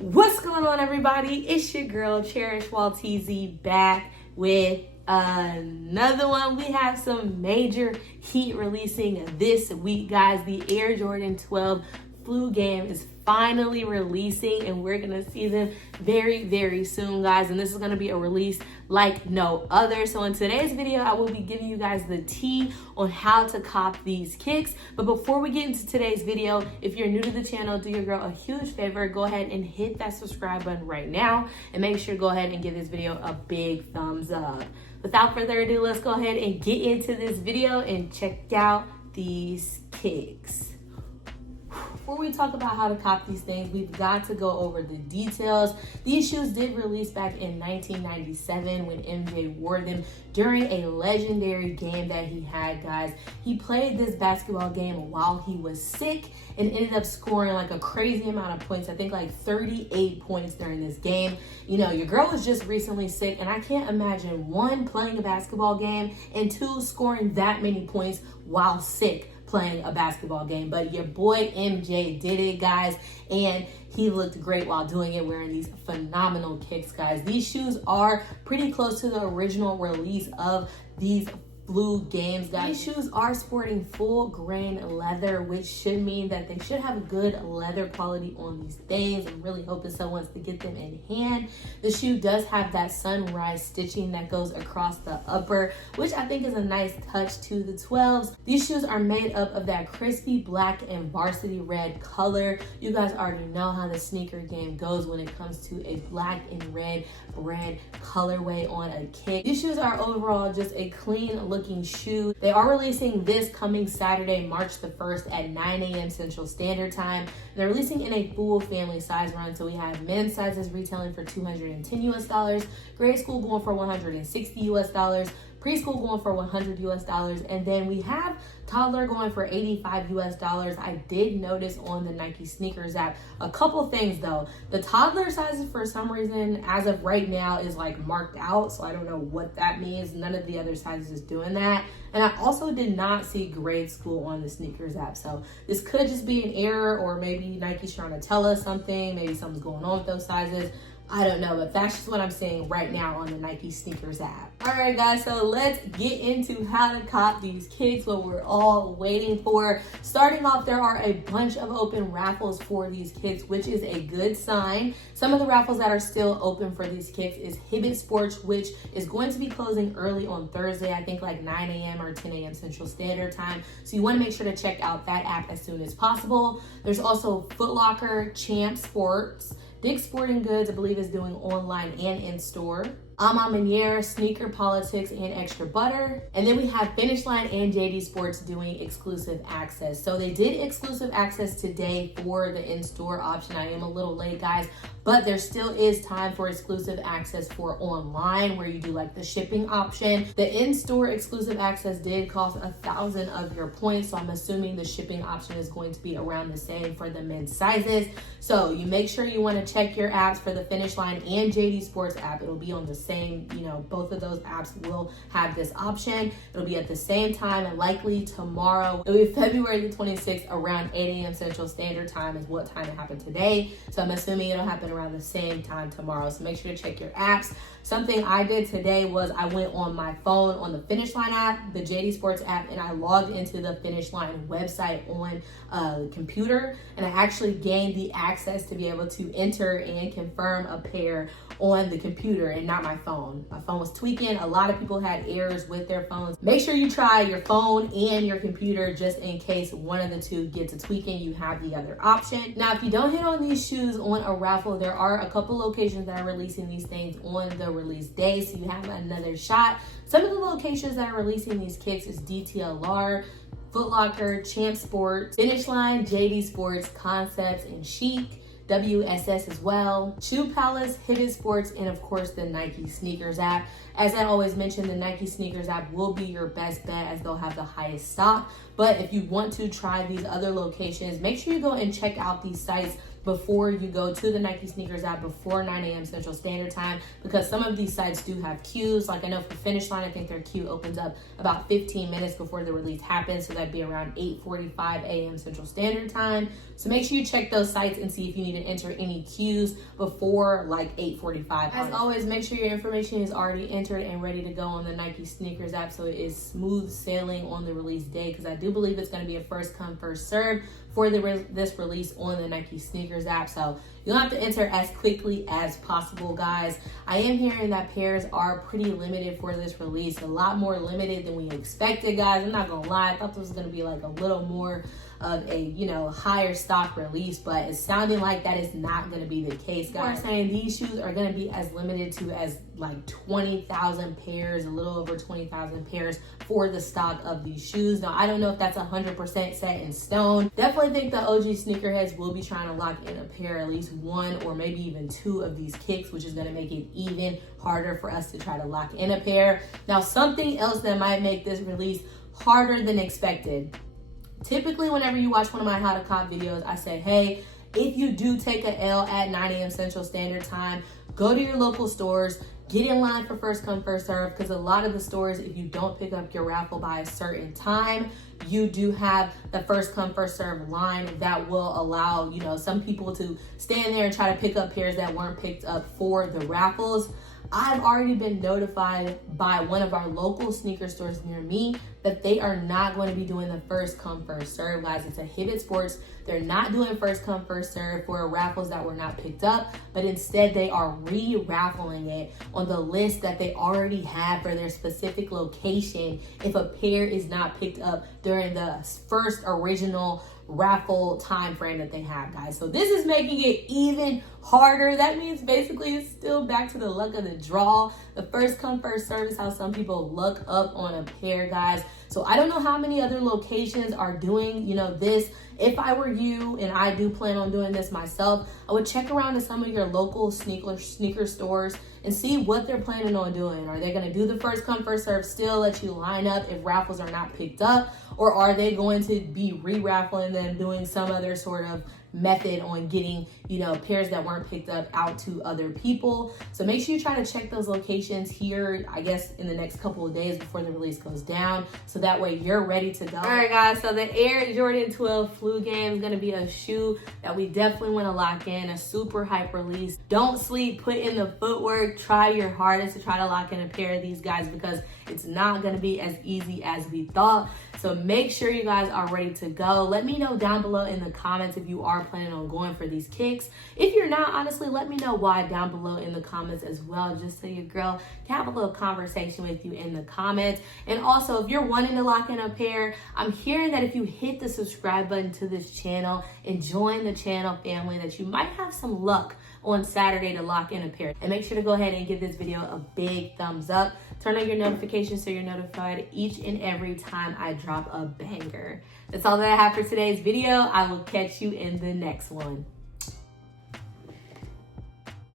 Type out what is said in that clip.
What's going on, everybody? It's your girl Cherish Waltz back with another one. We have some major heat releasing this week, guys. The Air Jordan 12 flu game is finally releasing, and we're gonna see them very soon, guys. And this is gonna be a release like no other. So in today's video, I will be giving you guys the tea on how to cop these kicks. But before we get into today's video, if you're new to the channel, do your girl a huge favor, go ahead and hit that subscribe button right now, and make sure to go ahead and give this video a big thumbs up. Without further ado, let's go ahead and get into this video and check out these kicks. Before we talk about how to cop these things, we've got to go over the details. These shoes did release back in 1997 when MJ wore them during a legendary game that he had, guys. He played this basketball game while he was sick and ended up scoring like a crazy amount of points. I think like 38 points during this game. You know, your girl was just recently sick, and I can't imagine, one, playing a basketball game, and two, scoring that many points while sick playing a basketball game. But your boy MJ did it, guys, and he looked great while doing it, wearing these phenomenal kicks, guys. These shoes are pretty close to the original release of these flu games, guys. These shoes are sporting full grain leather, which should mean that they should have good leather quality on these things. I'm really hoping someone wants to get them in hand. The shoe does have that sunrise stitching that goes across the upper, which I think is a nice touch to the 12s. These shoes are made up of that crispy black and varsity red color. You guys already know how the sneaker game goes when it comes to a black and red brand colorway on a kick. These shoes are overall just a clean looking shoe. They are releasing this coming Saturday, March the 1st at 9 a.m. Central Standard Time. They're releasing in a full family size run. So we have men's sizes retailing for $210 US, grade school going for $160 US, preschool going for $100 US, and then we have toddler going for $85 US. I did notice on the Nike sneakers app a couple things though. The toddler sizes, for some reason, as of right now, is like marked out, so I don't know what that means. None of the other sizes is doing that. And I also did not see grade school on the sneakers app, so this could just be an error, or maybe Nike's trying to tell us something. Maybe something's going on with those sizes. I don't know, but that's just what I'm seeing right now on the Nike sneakers app. All right, guys, so let's get into how to cop these kicks, what we're all waiting for. Starting off, there are a bunch of open raffles for these kicks, which is a good sign. Some of the raffles that are still open for these kicks is Hibbett Sports, which is going to be closing early on Thursday, I think like 9 a.m. or 10 a.m. Central Standard Time. So you want to make sure to check out that app as soon as possible. There's also Footlocker, Champ Sports, Dick's Sporting Goods, I believe, is doing online and in-store. Meniere, Sneaker Politics, and Extra Butter. And then we have Finish Line and JD Sports doing exclusive access. So they did exclusive access today for the in-store option. I am a little late, guys, but there still is time for exclusive access for online, where you do like the shipping option. The in-store exclusive access did cost 1,000 of your points, so I'm assuming the shipping option is going to be around the same for the men's sizes. So you make sure you want to check your apps for the Finish Line and JD Sports app. It'll be on the same, both of those apps will have this option. It'll be at the same time, and likely tomorrow. It'll be February the 26th around 8 a.m. Central Standard Time is what time it happened today. So I'm assuming it'll happen around the same time tomorrow. So make sure to check your apps. Something I did today was I went on my phone on the Finish Line app, the JD Sports app, and I logged into the Finish Line website on the computer, and I actually gained the access to be able to enter and confirm a pair on the computer and not my phone. My phone was tweaking. A lot of people had errors with their phones. Make sure you try your phone and your computer, just in case one of the two gets a tweaking, you have the other option. Now, if you don't hit on these shoes on a raffle, there are a couple locations that are releasing these things on the release day, so you have another shot. Some of the locations that are releasing these kicks is DTLR, Footlocker, Champ Sports, Finish Line, JD Sports, Concepts, and Chic. WSS as well, Shoe Palace, Hibbett Sports, and of course the Nike sneakers app. As I always mention, the Nike sneakers app will be your best bet, as they'll have the highest stock. But if you want to try these other locations, make sure you go and check out these sites before you go to the Nike sneakers app before 9 a.m. Central Standard Time, because some of these sites do have queues. Like I know for Finish Line, I think their queue opens up about 15 minutes before the release happens. So that'd be around 8:45 a.m. Central Standard Time. So make sure you check those sites and see if you need to enter any queues before like 8:45. As always, make sure your information is already entered and ready to go on the Nike sneakers app, so it is smooth sailing on the release day, because I do believe it's going to be a first come first serve for this release on the Nike sneakers app. So you'll have to enter as quickly as possible, guys. I am hearing that pairs are pretty limited for this release, a lot more limited than we expected, guys. I'm not gonna lie, I thought this was gonna be like a little more of a, you know, higher stock release, but it's sounding like that is not going to be the case, guys. Saying these shoes are going to be as limited to as like 20,000 pairs, a little over 20,000 pairs for the stock of these shoes. Now, I don't know if that's 100% set in stone. Definitely think the OG sneakerheads will be trying to lock in a pair, at least one or maybe even two of these kicks, which is going to make it even harder for us to try to lock in a pair. Now, something else that might make this release harder than expected. Typically, whenever you watch one of my How to Cop videos, I say, hey, if you do take a L at 9 a.m. Central Standard Time, go to your local stores, get in line for first come, first serve, because a lot of the stores, if you don't pick up your raffle by a certain time, you do have the first come, first serve line that will allow, you know, some people to stand there and try to pick up pairs that weren't picked up for the raffles. I've already been notified by one of our local sneaker stores near me that they are not going to be doing the first come, first serve, guys. It's a Hibbett Sports. They're not doing first come, first serve for raffles that were not picked up, but instead they are re-raffling it on the list that they already have for their specific location if a pair is not picked up during the first original raffle time frame that they have, guys. So this is making it even harder. That means basically it's still back to the luck of the draw. The first come, first serve is how some people luck up on a pair, guys. So I don't know how many other locations are doing, you know, this. If I were you, and I do plan on doing this myself, I would check around to some of your local sneaker stores and see what they're planning on doing. Are they going to do the first come, first serve, still let you line up if raffles are not picked up? Or are they going to be re-raffling them, doing some other sort of method on getting, you know, pairs that weren't picked up out to other people? So make sure you try to check those locations here, I guess, in the next couple of days before the release goes down, so that way you're ready to go. All right, guys, so the Air Jordan 12 Flu Game is going to be a shoe that we definitely want to lock in, a super hype release. Don't sleep, put in the footwork, try your hardest to try to lock in a pair of these guys, because it's not going to be as easy as we thought. So make sure you guys are ready to go. Let me know down below in the comments if you are planning on going for these kicks. If you're not, honestly, let me know why down below in the comments as well, just so your girl can have a little conversation with you in the comments. And also, if you're wanting to lock in a pair, I'm hearing that if you hit the subscribe button to this channel and join the channel family, that you might have some luck on Saturday to lock in a pair. And make sure to go ahead and give this video a big thumbs up. Turn on your notifications so you're notified each and every time I drop a banger. That's all that I have for today's video. I will catch you in the next one.